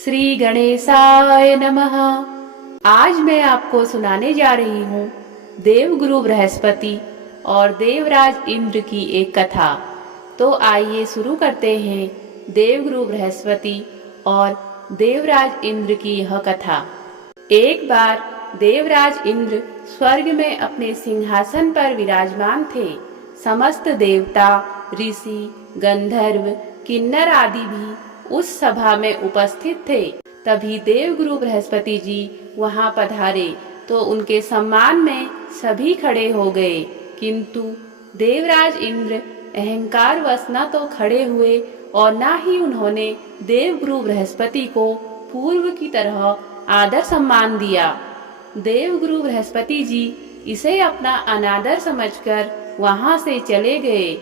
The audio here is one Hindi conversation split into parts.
श्री गणेशाय नमः। आज मैं आपको सुनाने जा रही हूँ देवगुरु बृहस्पति और देवराज इंद्र की एक कथा। तो आइए शुरू करते हैं देवगुरु बृहस्पति और देवराज इंद्र की यह कथा। एक बार देवराज इंद्र स्वर्ग में अपने सिंहासन पर विराजमान थे। समस्त देवता, ऋषि, गंधर्व, किन्नर आदि भी उस सभा में उपस्थित थे। तभी देवगुरु बृहस्पति जी वहां पधारे तो उनके सम्मान में सभी खड़े हो गए, किंतु देवराज इंद्र अहंकारवश न तो खड़े हुए और न ही उन्होंने देवगुरु बृहस्पति को पूर्व की तरह आदर सम्मान दिया। देवगुरु बृहस्पति जी इसे अपना अनादर समझकर वहां से चले गए।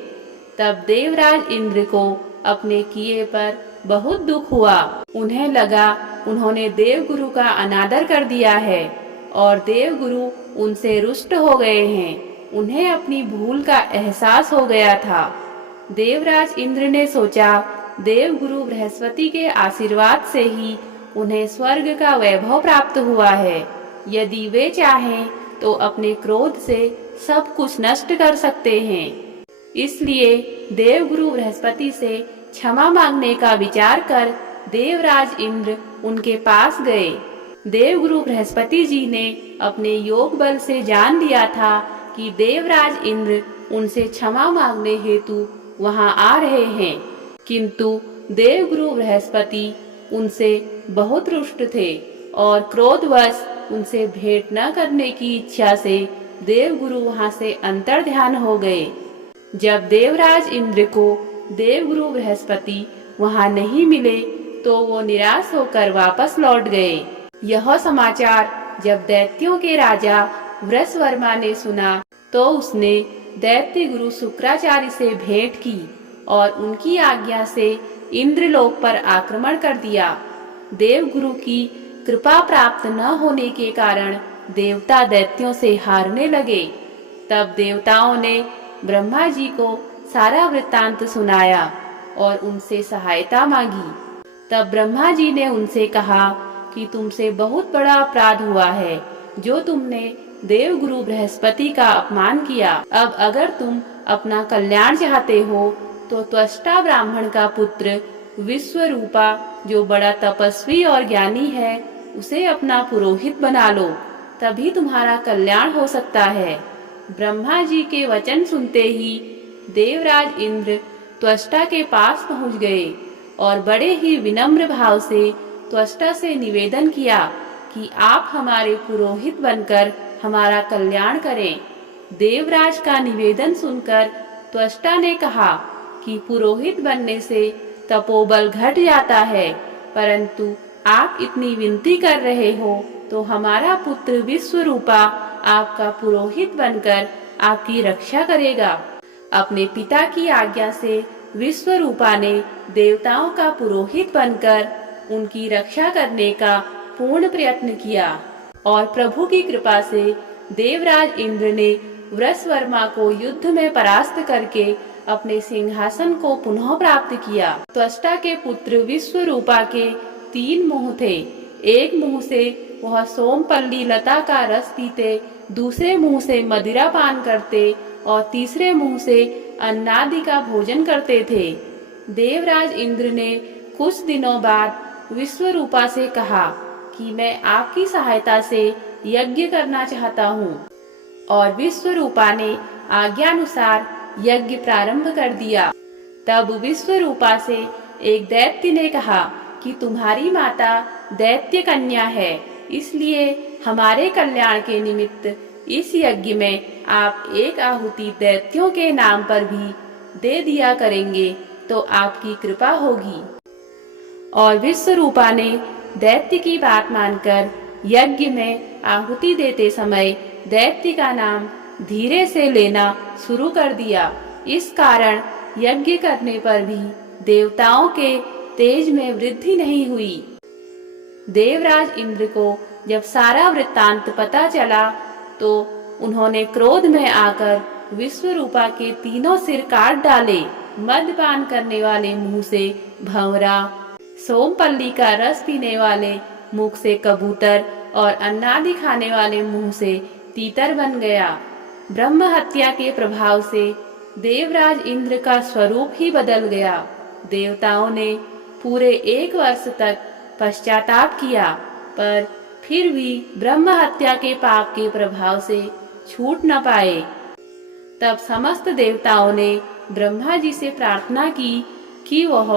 तब देवराज इंद्र को अपने किए पर बहुत दुख हुआ। उन्हें लगा उन्होंने देवगुरु का अनादर कर दिया है और देवगुरु उनसे रुष्ट हो गए हैं। उन्हें अपनी भूल का एहसास हो गया था। देवराज इंद्र ने सोचा, देवगुरु बृहस्पति के आशीर्वाद से ही उन्हें स्वर्ग का वैभव प्राप्त हुआ है। यदि वे चाहें तो अपने क्रोध से सब कुछ नष्ट कर सकते हैं। इसलिए देवगुरु बृहस्पति से क्षमा मांगने का विचार कर देवराज इंद्र उनके पास गए। देवगुरु बृहस्पति जी ने अपने योग बल से जान लिया था कि देवराज इंद्र उनसे क्षमा मांगने हेतु वहां आ रहे हैं, किंतु देवगुरु बृहस्पति उनसे बहुत रुष्ट थे और क्रोधवश उनसे भेंट न करने की इच्छा से देवगुरु वहां से अंतर्ध्यान हो गए। जब देवराज इंद्र को देवगुरु बृहस्पति वहां नहीं मिले तो वो निराश होकर वापस लौट गए। यह समाचार जब दैत्यों के राजा वृषवर्मा ने सुना तो उसने दैत्य गुरु शुक्राचार्य से भेंट की और उनकी आज्ञा से इंद्रलोक पर आक्रमण कर दिया। देवगुरु की कृपा प्राप्त न होने के कारण देवता दैत्यों से हारने लगे। तब देवताओं ने ब्रह्मा जी को सारा वृत्तांत सुनाया और उनसे सहायता मांगी। तब ब्रह्मा जी ने उनसे कहा कि तुमसे बहुत बड़ा अपराध हुआ है, जो तुमने देवगुरु बृहस्पति का अपमान किया। अब अगर तुम अपना कल्याण चाहते हो तो त्वष्टा ब्राह्मण का पुत्र विश्वरूपा, जो बड़ा तपस्वी और ज्ञानी है, उसे अपना पुरोहित बना लो, तभी तुम्हारा कल्याण हो सकता है। ब्रह्मा जी के वचन सुनते ही देवराज इंद्र त्वष्टा के पास पहुंच गए और बड़े ही विनम्र भाव से त्वष्टा से निवेदन किया कि आप हमारे पुरोहित बनकर हमारा कल्याण करें। देवराज का निवेदन सुनकर त्वष्टा ने कहा कि पुरोहित बनने से तपोबल घट जाता है, परंतु आप इतनी विनती कर रहे हो तो हमारा पुत्र विश्वरूपा आपका पुरोहित बनकर आपकी रक्षा करेगा। अपने पिता की आज्ञा से विश्वरूपा ने देवताओं का पुरोहित बनकर उनकी रक्षा करने का पूर्ण प्रयत्न किया और प्रभु की कृपा से देवराज इंद्र ने वृषवर्मा को युद्ध में परास्त करके अपने सिंहासन को पुनः प्राप्त किया। त्वष्टा के पुत्र विश्वरूपा के 3 मुंह थे। एक मुंह से वह सोमपल्ली लता का रस पीते, दूसरे मुंह से मदिरा पान करते और तीसरे मुंह से अन्नादि का भोजन करते थे। देवराज इंद्र ने कुछ दिनों बाद विश्वरूपा से कहा कि मैं आपकी सहायता से यज्ञ करना चाहता हूँ, और विश्वरूपा ने आज्ञानुसार यज्ञ प्रारंभ कर दिया। तब विश्वरूपा से एक दैत्य ने कहा कि तुम्हारी माता दैत्य कन्या है, इसलिए हमारे कल्याण के निमित्त इस यज्ञ में आप एक आहुति दैत्यों के नाम पर भी दे दिया करेंगे तो आपकी कृपा होगी। और विश्वरूपा ने दैत्य की बात मानकर यज्ञ में आहुति देते समय दैत्य का नाम धीरे से लेना शुरू कर दिया। इस कारण यज्ञ करने पर भी देवताओं के तेज में वृद्धि नहीं हुई। देवराज इंद्र को जब सारा वृत्तांत पता चला तो उन्होंने क्रोध में आकर विश्वरूपा के 3 सिर काट डाले। मद्यपान करने वाले मुंह से भंवरा, सोमपल्ली का रस पीने वाले मुख से कबूतर और अन्नादि खाने वाले मुंह से तीतर बन गया। ब्रह्म हत्या के प्रभाव से देवराज इंद्र का स्वरूप ही बदल गया। देवताओं ने पूरे 1 वर्ष तक पश्चाताप किया, पर फिर भी ब्रह्म हत्या के पाप के प्रभाव से छूट न पाए। तब समस्त देवताओं ने ब्रह्मा जी से प्रार्थना की कि वह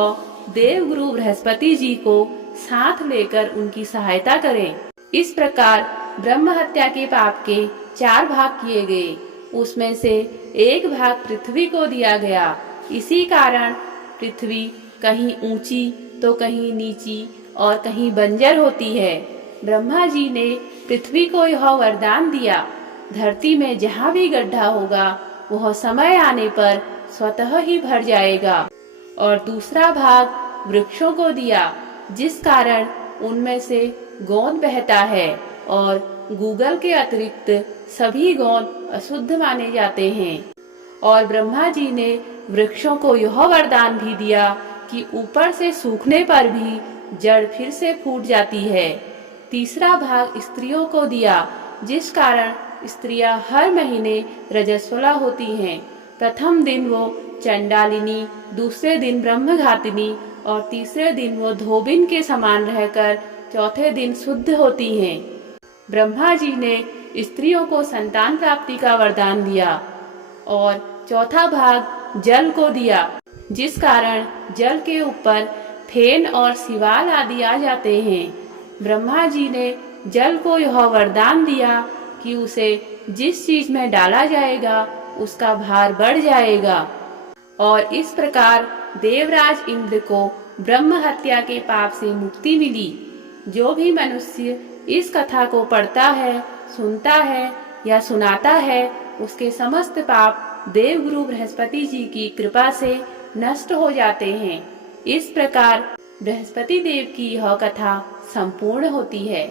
देवगुरु बृहस्पति जी को साथ लेकर उनकी सहायता करें। इस प्रकार ब्रह्म हत्या के पाप के 4 भाग किए गए। उसमें से 1 भाग पृथ्वी को दिया गया। इसी कारण पृथ्वी कहीं ऊंची तो कहीं नीची और कहीं बंजर होती है। ब्रह्मा जी ने पृथ्वी को यह वरदान दिया, धरती में जहाँ भी गड्ढा होगा वह समय आने पर स्वतः ही भर जाएगा। और दूसरा भाग वृक्षों को दिया, जिस कारण उनमें से गोंद बहता है और गूगल के अतिरिक्त सभी गोंद अशुद्ध माने जाते हैं। और ब्रह्मा जी ने वृक्षों को यह वरदान भी दिया कि ऊपर से सूखने पर भी जड़ फिर से फूट जाती है। तीसरा भाग स्त्रियों को दिया, जिस कारण स्त्रियां हर महीने रजस्वला होती हैं। प्रथम दिन वो चंडालिनी, दूसरे दिन ब्रह्मघातिनी और तीसरे दिन वो धोबिन के समान रहकर चौथे दिन शुद्ध होती हैं। ब्रह्मा जी ने स्त्रियों को संतान प्राप्ति का वरदान दिया और चौथा भाग जल को दिया, जिस कारण जल के ऊपर फेन और सिवाल आदि आ जाते हैं। ब्रह्मा जी ने जल को यह वरदान दिया कि उसे जिस चीज में डाला जाएगा उसका भार बढ़ जाएगा। और इस प्रकार देवराज इंद्र को ब्रह्म हत्या के पाप से मुक्ति मिली। जो भी मनुष्य इस कथा को पढ़ता है, सुनता है या सुनाता है, उसके समस्त पाप देवगुरु बृहस्पति जी की कृपा से नष्ट हो जाते हैं। इस प्रकार बृहस्पति देव की यह कथा संपूर्ण होती है।